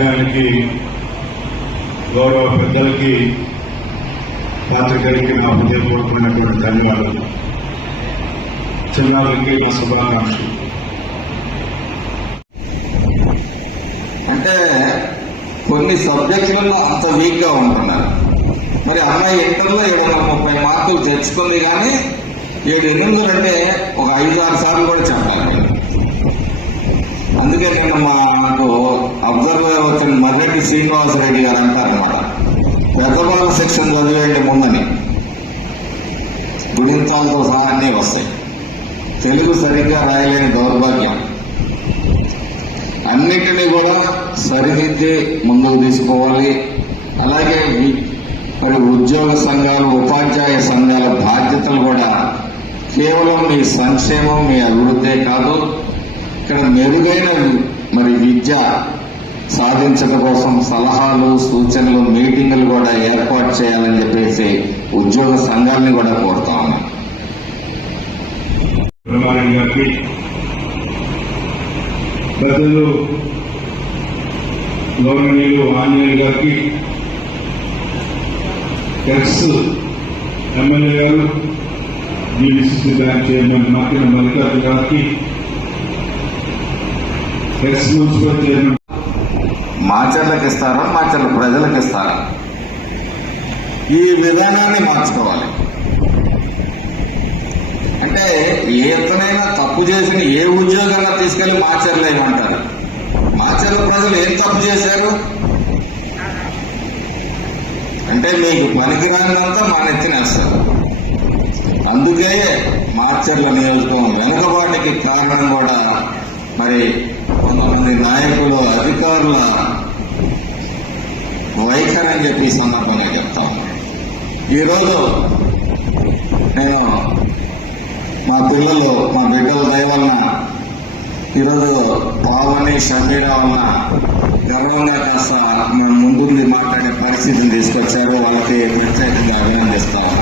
గారికి గౌరవ పెద్దలకి పాత్రికేయులకి నా హృదయపూర్వకమైనటువంటి ధన్యవాదాలు. చిన్నారులకి నా శుభాకాంక్షలు. అంటే కొన్ని సబ్జెక్టులలో అంత వీక్గా ఉంటున్నారు. మరి అమ్మాయి ఇంటర్లో ఏదైనా ముప్పై మార్కులు తెచ్చుకుంది కానీ ఏడు ఎనిమిది అంటే ఒక ఐదు ఆరు సార్లు కూడా చెప్పాలి. అందుకే నేను మాకు అబ్జర్వర్ వచ్చిన మర్రెడ్డి శ్రీనివాసరెడ్డి గారు అంటారనమాట పెద్దపాల సెక్షన్ చదివేయండి ముందని. గుడింతాలతో సహా అన్నీ వస్తాయి. తెలుగు సరిగ్గా రాయలేని దౌర్భాగ్యం. అన్నిటినీ కూడా సరిదిద్ది ముందుకు తీసుకోవాలి. అలాగే మరి ఉద్యోగ సంఘాలు ఉపాధ్యాయ సంఘాల బాధ్యతలు కూడా కేవలం మీ సంక్షేమం మీ అభివృద్ధే కాదు. ఇక్కడ మెరుగైన మరి విద్య సాధించడం కోసం సలహాలు సూచనలు మీటింగులు కూడా ఏర్పాటు చేయాలని చెప్పేసి ఉద్యోగ సంఘాలని కూడా కోరుతా ఉన్నాం. బ్రహ్మారెడ్డి గౌరవనీయులు ఆంజనేయులు గారికి ఎక్స్ ఎమ్మెల్యే గారు GDCC bank chairman Makina Mallikarjuna గారికి ఎక్స్ మున్సిపల్ చైర్మన్ మాచర్లకు ఇస్తారా మాచర్ల ప్రజలకు ఇస్తారా ఈ విధానాన్ని మార్చుకోవాలి. అంటే ఏ తప్పు చేసిన ఏ ఉద్యోగంగా తీసుకెళ్ళి మాచర్లు ఏమంటారు? మాచర్ల ప్రజలు ఏం తప్పు చేశారు? అంటే మీకు పనికిరానిదంతా మా నెత్తినేస్తారు అందుకే మార్చర్ల నియోజకం వెనుకబాటుకి కారణం కూడా మరి కొంతమంది నాయకులు అధికారుల వైఖరి అని చెప్పి ఈ సందర్భంగా చెప్తాం ఈరోజు నేను మా పిల్లలు మా బిడ్డల దయవలన ఈరోజు పావని షమీరా వలన గర్వంగా కాస్త మేము ముందుండి మాట్లాడే పరిస్థితిని తీసుకొచ్చారు. వాళ్ళకి ప్రత్యేకంగా అభినందిస్తాను